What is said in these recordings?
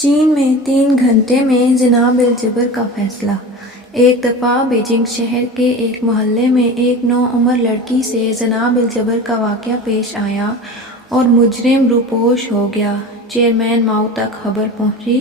چین میں 3 گھنٹے میں زنا بالجبر کا فیصلہ۔ ایک دفعہ بیجنگ شہر کے ایک محلے میں ایک نوعمر لڑکی سے زنا بالجبر کا واقعہ پیش آیا اور مجرم روپوش ہو گیا۔ چیئرمین ماؤ تک خبر پہنچی۔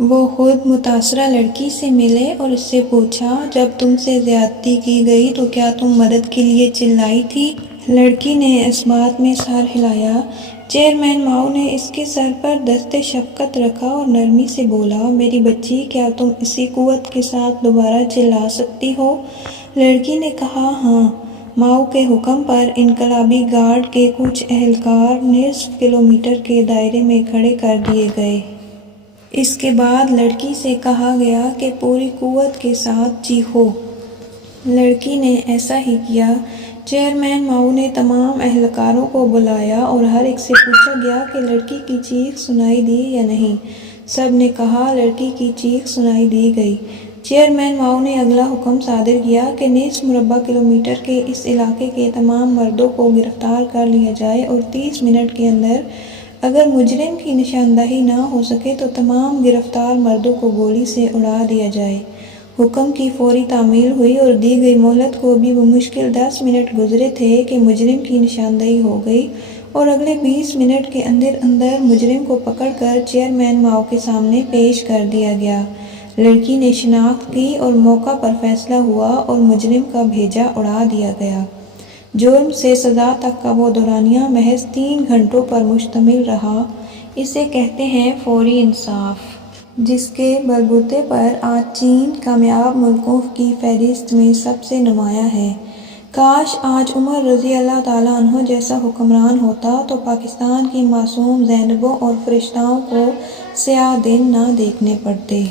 وہ خود متاثرہ لڑکی سے ملے اور اس سے پوچھا، جب تم سے زیادتی کی گئی تو کیا تم مدد کے لیے چلائی تھی؟ لڑکی نے اس بات میں سر ہلایا۔ چیئرمین ماؤ نے اس کے سر پر دست شفقت رکھا اور نرمی سے بولا، میری بچی، کیا تم اسی قوت کے ساتھ دوبارہ چلا سکتی ہو؟ لڑکی نے کہا، ہاں۔ ماؤ کے حکم پر انقلابی گارڈ کے کچھ اہلکار نصف کلومیٹر کے دائرے میں کھڑے کر دیے گئے۔ اس کے بعد لڑکی سے کہا گیا کہ پوری قوت کے ساتھ چیخو۔ لڑکی نے ایسا ہی کیا۔ چیئرمین ماؤ نے تمام اہلکاروں کو بلایا اور ہر ایک سے پوچھا گیا کہ لڑکی کی چیخ سنائی دی یا نہیں۔ سب نے کہا لڑکی کی چیخ سنائی دی گئی۔ چیئرمین ماؤ نے اگلا حکم صادر کیا کہ نصف مربع کلومیٹر کے اس علاقے کے تمام مردوں کو گرفتار کر لیا جائے اور 30 منٹ کے اندر اگر مجرم کی نشاندہی نہ ہو سکے تو تمام گرفتار مردوں کو گولی سے اڑا دیا جائے۔ حکم کی فوری تعمیل ہوئی اور دی گئی مہلت کو بھی بمشکل 10 منٹ گزرے تھے کہ مجرم کی نشاندہی ہو گئی اور اگلے 20 منٹ کے اندر اندر مجرم کو پکڑ کر چیئرمین ماؤ کے سامنے پیش کر دیا گیا۔ لڑکی نے شناخت کی اور موقع پر فیصلہ ہوا اور مجرم کا بھیجا اڑا دیا گیا۔ جرم سے سزا تک کا وہ دورانیہ محض 3 گھنٹوں پر مشتمل رہا۔ اسے کہتے ہیں فوری انصاف، جس کے بلبوتے پر آج چین کامیاب ملکوں کی فہرست میں سب سے نمایاں ہے۔ کاش آج عمر رضی اللہ تعالیٰ عنہ جیسا حکمران ہوتا تو پاکستان کی معصوم زینبوں اور فرشتاؤں کو سیاہ دن نہ دیکھنے پڑتے۔